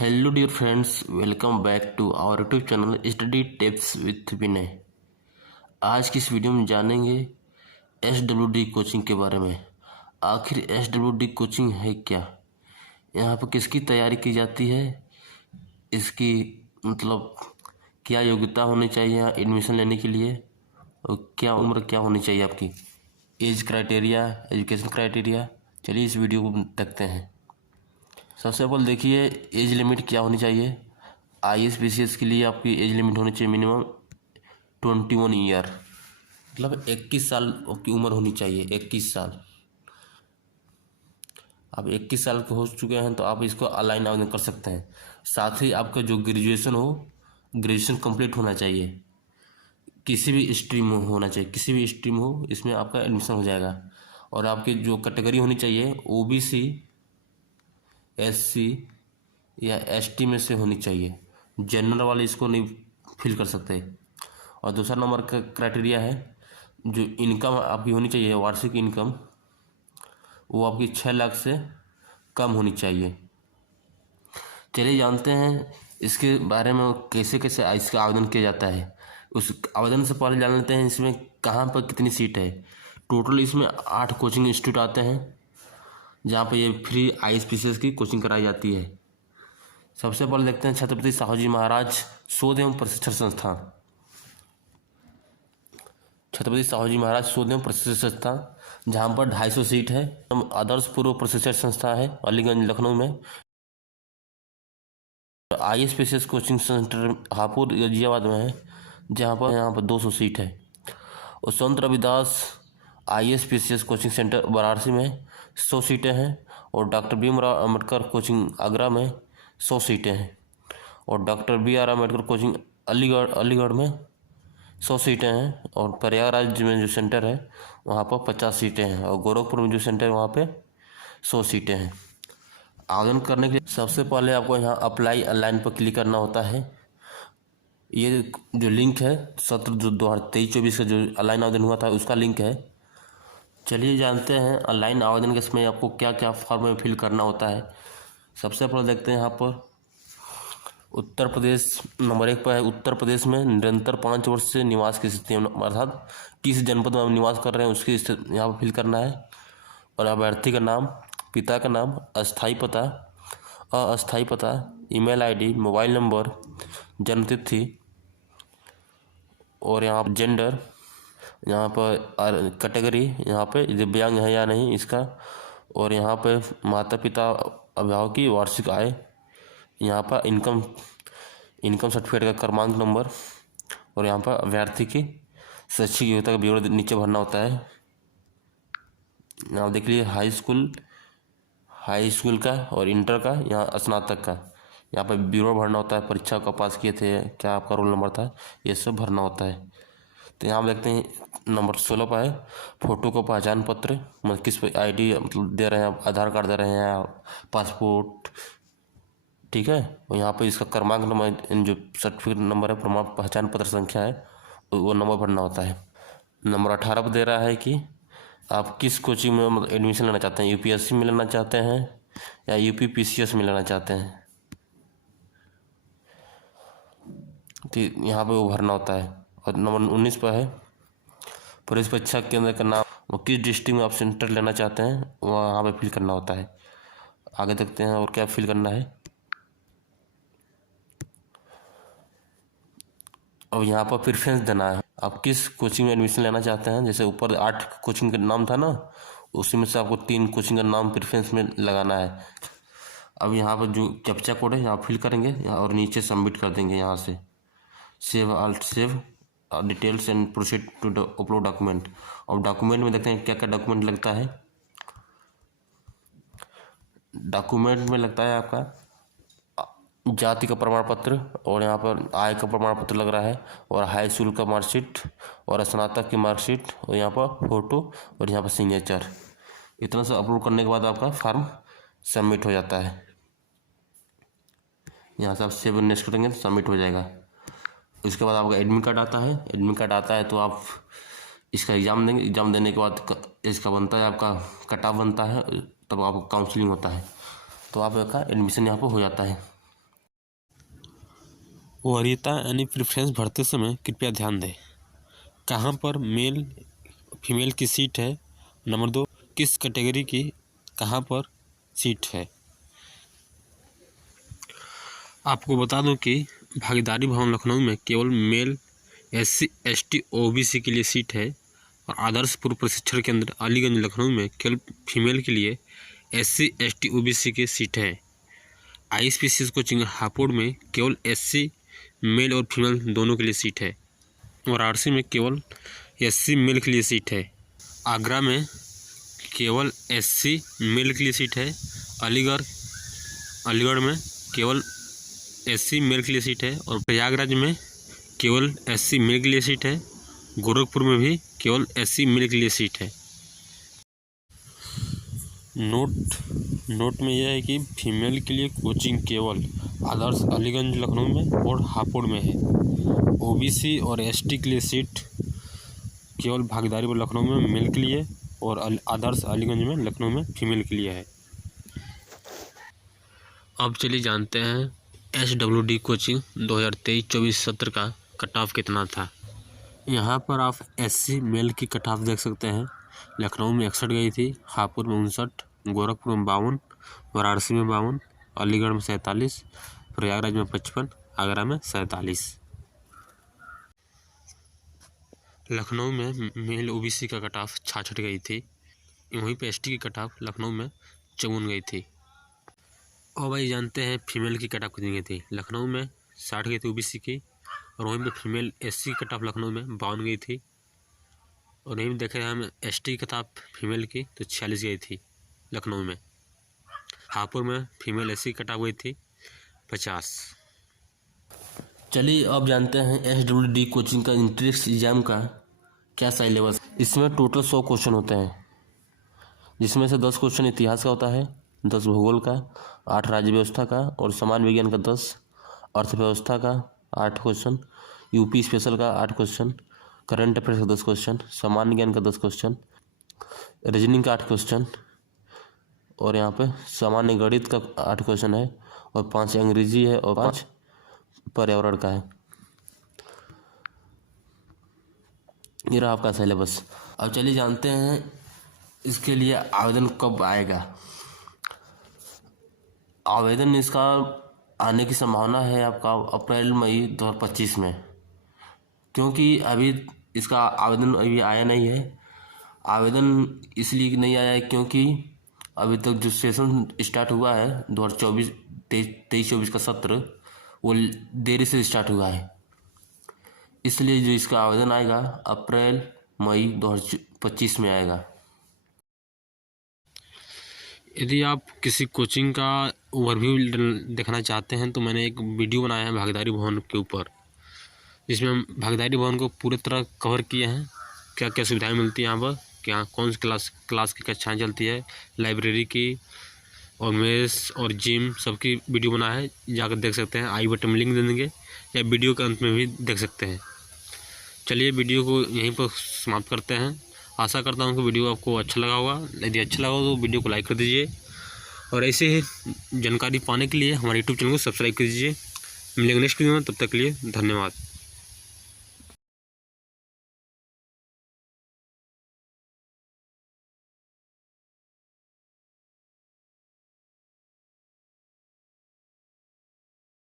Hello dear friends, welcome back to our YouTube channel study tips with Vinay. आज की इस video में जानेंगे SWD कोचिंग के बारे में। आखिर SWD कोचिंग है क्या, यहाँ पर किसकी तैयारी की जाती है, इसकी मतलब क्या योग्यता होनी चाहिए यहाँ एडमिशन लेने के लिए, और क्या उम्र क्या होनी चाहिए आपकी, एज क्राइटेरिया, एजुकेशन क्राइटेरिया। चलिए इस वीडियो को देखते हैं। सबसे पहले देखिए एज लिमिट क्या होनी चाहिए। ISPCS के लिए आपकी एज लिमिट होनी चाहिए मिनिमम 21 ईयर, मतलब 21 साल की उम्र होनी चाहिए। 21 साल, आप 21 साल के हो चुके हैं तो आप इसको ऑनलाइन आवेदन कर सकते हैं। साथ ही आपका जो ग्रेजुएशन हो, ग्रेजुएशन कंप्लीट होना चाहिए, किसी भी स्ट्रीम में होना चाहिए, किसी भी स्ट्रीम हो इसमें आपका एडमिशन हो जाएगा। और आपकी जो कैटेगरी होनी चाहिए OBC, SC या ST में से होनी चाहिए। जनरल वाले इसको नहीं फिल कर सकते। और दूसरा नंबर का क्राइटेरिया है जो इनकम आपकी होनी चाहिए, वार्षिक इनकम, वो आपकी 6 लाख से कम होनी चाहिए। चलिए जानते हैं इसके बारे में, कैसे कैसे इसका आवेदन किया जाता है। उस आवेदन से पहले जान लेते हैं इसमें कहाँ पर कितनी सीट है। टोटल इसमें 8 कोचिंग इंस्टीट्यूट आते हैं जहाँ पर ये फ्री ISPCS की कोचिंग कराई जाती है। सबसे पहले देखते हैं छत्रपति साहू जी महाराज शोध एवं प्रशिक्षण संस्थान। छत्रपति साहू जी महाराज शोध एवं प्रशिक्षण संस्थान, जहाँ पर 250 सीट है। आदर्श पूर्व प्रशिक्षण संस्था है अलीगंज लखनऊ में। ISPCS coaching centre Hapur Ghaziabad में है, जहाँ पर 200 सीट है। और संत Ravidas ISPCS coaching centre Varanasi में 100 सीटें हैं। और डॉक्टर भीमराव अम्बेडकर कोचिंग आगरा में 100 सीटें हैं। और doctor BR Ambedkar coaching Aligarh में 100 सीटें हैं। और प्रयागराज में जो सेंटर है वहाँ पर 50 सीटें हैं। और गोरखपुर में जो सेंटर है वहाँ पे 100 सीटें हैं। आवेदन करने के लिए सबसे पहले आपको यहाँ अप्लाई ऑनलाइन पर क्लिक करना होता है। ये जो लिंक है सत्र जो 2023-24 का जो ऑनलाइन आवेदन हुआ था उसका लिंक है। चलिए जानते हैं ऑनलाइन आवेदन के समय आपको क्या क्या फॉर्म में फिल करना होता है। सबसे पहले देखते हैं यहाँ पर उत्तर प्रदेश नंबर 1 पर है। उत्तर प्रदेश में निरंतर 5 वर्ष से निवास की स्थिति, अर्थात किस जनपद में आप निवास कर रहे हैं उसकी यहाँ पर फिल करना है। और अभ्यर्थी का नाम, पिता का नाम, अस्थायी पता, अस्थायी पता, ईमेल ID, मोबाइल नंबर, जन्मतिथि, और यहाँ पर जेंडर, यहाँ पर कैटेगरी, यहाँ पे दिव्यांग है या नहीं इसका, और यहाँ पे माता पिता अभिभावक की वार्षिक आय, यहाँ पर इनकम सर्टिफिकेट का क्रमांक नंबर, और यहाँ पर अभ्यर्थी की शैक्षिक योग्यता का ब्यौरा नीचे भरना होता है। यहाँ देख लीजिए हाई स्कूल का और इंटर का, यहाँ स्नातक का, यहाँ पर ब्यौरा भरना होता है। परीक्षा का पास किए थे, क्या आपका रोल नंबर था, ये सब भरना होता है। तो यहाँ देखते हैं नंबर 16 पर है फोटो का पहचान पत्र, मतलब किस ID मतलब दे रहे हैं आप, आधार कार्ड दे रहे हैं या पासपोर्ट, ठीक है। और यहाँ पे इसका क्रमांक नंबर, जो सर्टिफिकेट नंबर है, प्रमाण पहचान पत्र संख्या है, वो नंबर भरना होता है। नंबर 18 पर दे रहा है कि आप किस कोचिंग में मतलब एडमिशन लेना चाहते हैं, UPSC में लेना चाहते हैं या UPPCS में लेना चाहते हैं, तो यहाँ पे वो भरना होता है। और नंबर 19 पर है पुलिस परीक्षा केंद्र का नाम, वो किस डिस्ट्रिक्ट में आप सेंटर लेना चाहते हैं वहाँ पे फिल करना होता है। आगे देखते हैं और क्या फिल करना है। अब यहाँ पर प्रेफरेंस देना है, आप किस कोचिंग में एडमिशन लेना चाहते हैं। जैसे ऊपर 8 कोचिंग का नाम था ना, उसी में से आपको 3 कोचिंग का नाम प्रेफरेंस में लगाना है। अब यहाँ पर जो कैप्चा कोड है यहाँ फिल करेंगे और नीचे सबमिट कर देंगे। यहाँ से save details and proceed to upload document. और डॉक्यूमेंट में देखते हैं क्या क्या डॉक्यूमेंट लगता है। डॉक्यूमेंट में लगता है आपका जाति का प्रमाण पत्र, और यहाँ पर आय का प्रमाण पत्र लग रहा है, और हाई स्कूल का मार्कशीट, और स्नातक की मार्कशीट, और यहाँ पर फोटो, और यहाँ पर सिग्नेचर। इतना सब अपलोड करने के बाद आपका फॉर्म सबमिट हो जाता है। यहाँ से आप सेव नेक्स्ट करेंगे तो सबमिट हो जाएगा। उसके बाद आपका एडमिट कार्ड आता है। एडमिट कार्ड आता है तो आप इसका एग्ज़ाम देंगे। एग्ज़ाम देने के बाद इसका बनता है आपका कट ऑफ बनता है, तब आपका काउंसलिंग होता है, तो आपका एडमिशन यहाँ पर हो जाता है। वरीयता यानी प्रेफरेंस भरते समय कृपया ध्यान दें। कहाँ पर मेल फीमेल की सीट है। नंबर 2, किस कैटेगरी की कहाँ पर सीट है। आपको बता दूं कि भागीदारी भवन लखनऊ में केवल मेल SC ST OBC के लिए सीट है और आदर्श पूर्व प्रशिक्षण केंद्र अलीगंज लखनऊ में केवल फीमेल के लिए SC ST OBC की सीट है। ISPCS कोचिंग हापुड़ में केवल SC मेल और फीमेल दोनों के लिए सीट है। वाराणसी में केवल SC मेल के लिए सीट है। आगरा में केवल SC मेल के लिए सीट है। अलीगढ़ में केवल SC मेल के लिए सीट है और प्रयागराज में केवल SC मेल के लिए सीट है। गोरखपुर में भी केवल SC मेल के लिए सीट है। नोट में यह है कि फीमेल के लिए कोचिंग केवल आदर्श अलीगंज लखनऊ में और हापुड़ में है। OBC और ST के लिए सीट केवल भागीदारी पर लखनऊ में मेल के लिए और आदर्श अलीगंज में लखनऊ में फीमेल के लिए है। अब चलिए जानते हैं SWD कोचिंग 2023-24 सत्र का कट ऑफ कितना था। यहाँ पर आप SC मेल की कट ऑफ देख सकते हैं। लखनऊ में 61 गई थी, हापुड़ में 59, गोरखपुर में 52, वाराणसी में 52, अलीगढ़ में 47, प्रयागराज में 55, आगरा में 47। लखनऊ में मेल OBC का कट ऑफ 66 गई थी। वहीं पे ST की कट ऑफ लखनऊ में 54 गई थी। और भाई जानते हैं फीमेल की कट ऑफ कितनी गई थी। लखनऊ में 60 गई थी OBC की और वहीं पे फीमेल SC की कट ऑफ लखनऊ में 52 गई थी। और वहीं देखे हम ST की कट ऑफ फीमेल की तो 46 गई थी लखनऊ में। हापुड़ में फीमेल SC की कट ऑफ गई थी 50। चलिए अब जानते हैं SWD कोचिंग का इंट्रेंस एग्जाम का क्या सिलेबस। इसमें टोटल 100 क्वेश्चन होते हैं, जिसमें से 10 क्वेश्चन इतिहास का होता है, 10 भूगोल का, 8 राज्य व्यवस्था का और सामान्य विज्ञान का 10, अर्थव्यवस्था का 8 क्वेश्चन, यूपी स्पेशल का 8 क्वेश्चन, करंट अफेयर्स का 10 क्वेश्चन, सामान्य ज्ञान का 10 क्वेश्चन, रीजनिंग का 8 क्वेश्चन और यहाँ पे सामान्य गणित का 8 क्वेश्चन है और 5 अंग्रेजी है और 5 पर्यावरण का है। ये रहा आपका सिलेबस। अब चलिए जानते हैं इसके लिए आवेदन कब आएगा। आवेदन इसका आने की संभावना है आपका अप्रैल मई 2025 में, क्योंकि अभी इसका आवेदन अभी आया नहीं है। आवेदन इसलिए नहीं आया है क्योंकि अभी तक जो सेशन स्टार्ट हुआ है 2023-24 का सत्र वो देरी से स्टार्ट हुआ है, इसलिए जो इसका आवेदन आएगा अप्रैल मई 2025 में आएगा। यदि आप किसी कोचिंग का ओवरव्यू देखना चाहते हैं तो मैंने एक वीडियो बनाया है भागीदारी भवन के ऊपर, जिसमें हम भागीदारी भवन को पूरी तरह कवर किए हैं। क्या क्या सुविधाएं मिलती हैं यहाँ पर, क्या कौन सी क्लास की कक्षाएं चलती है, लाइब्रेरी की और मेस और जिम सबकी वीडियो बना है, जाकर देख सकते हैं। आई बटन में लिंक दे देंगे या वीडियो के अंत में भी देख सकते हैं। चलिए वीडियो को यहीं पर समाप्त करते हैं। आशा करता हूँ कि वीडियो आपको अच्छा लगा होगा। यदि अच्छा लगा तो वीडियो को लाइक कर दीजिए और ऐसे ही जानकारी पाने के लिए हमारे YouTube चैनल को सब्सक्राइब कर दीजिए। मिलेंगे नेक्स्ट वीडियो में, तब तक के लिए धन्यवाद।